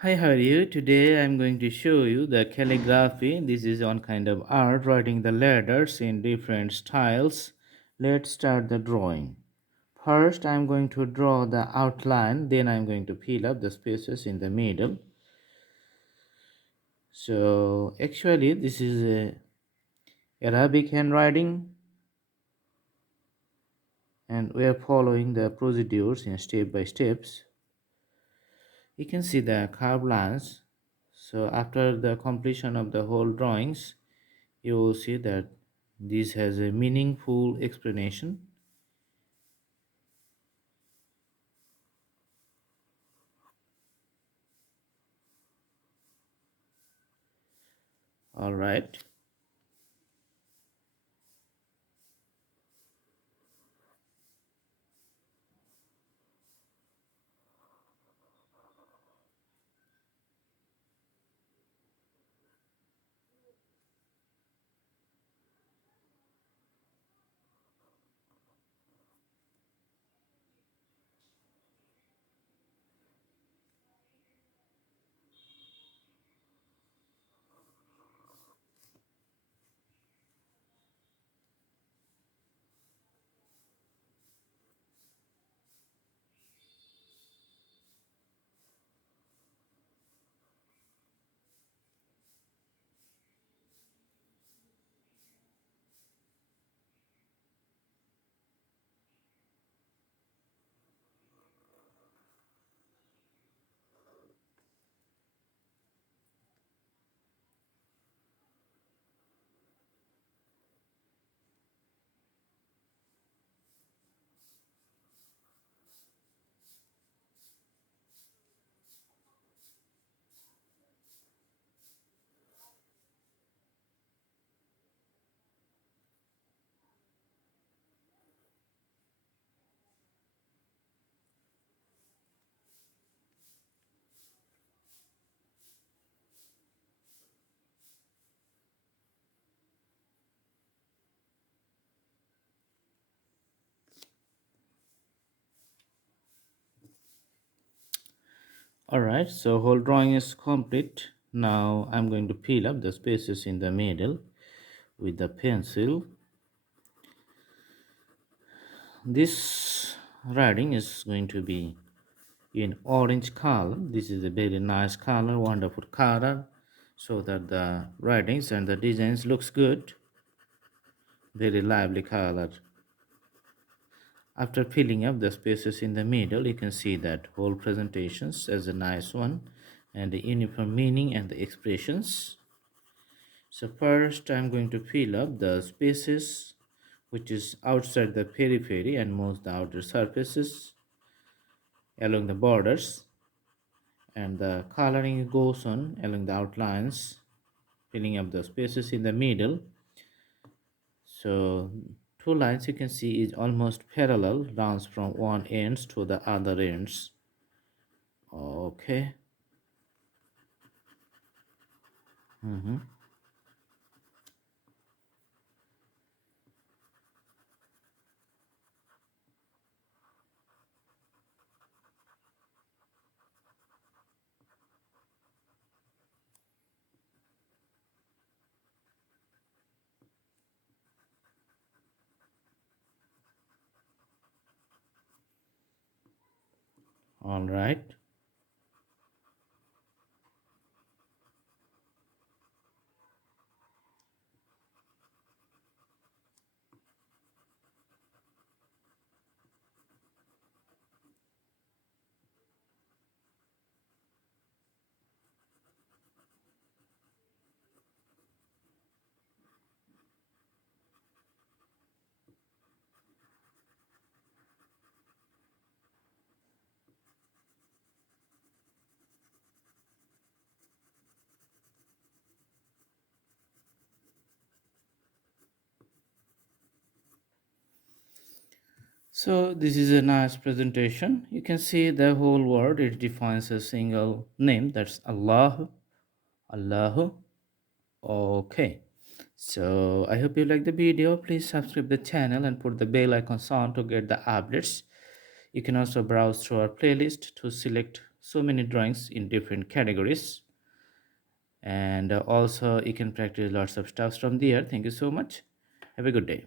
Hi, how are you? Today I'm going to show you the calligraphy. This is one kind of art, writing the letters in different styles. Let's start the drawing. First, I'm going to draw the outline, then I'm going to fill up the spaces in the middle. So, actually, this is a Arabic handwriting, and we are following the procedures in step by steps. You can see the curved lines. So, after the completion of the whole drawings, you will see that this has a meaningful explanation. All right. All right. So whole drawing is complete. Now I'm going to fill up the spaces in the middle with the pencil. This writing is going to be in orange color. This is a very nice color, wonderful color, so that the writings and the designs looks good. Very lively color. After filling up the spaces in the middle, you can see that whole presentations as a nice one and the uniform meaning and the expressions. So first I'm going to fill up the spaces which is outside the periphery and most the outer surfaces along the borders, and the coloring goes on along the outlines, filling up the spaces in the middle. So two lines you can see is almost parallel, runs from one ends to the other ends. Okay. Mm-hmm. All right. So this is a nice presentation. You can see the whole word. It defines a single name. That's Allah. Allah. Okay. So I hope you like the video. Please subscribe the channel and put the bell icon on to get the updates. You can also browse through our playlist to select so many drawings in different categories, and also you can practice lots of stuffs from there. Thank you so much. Have a good day.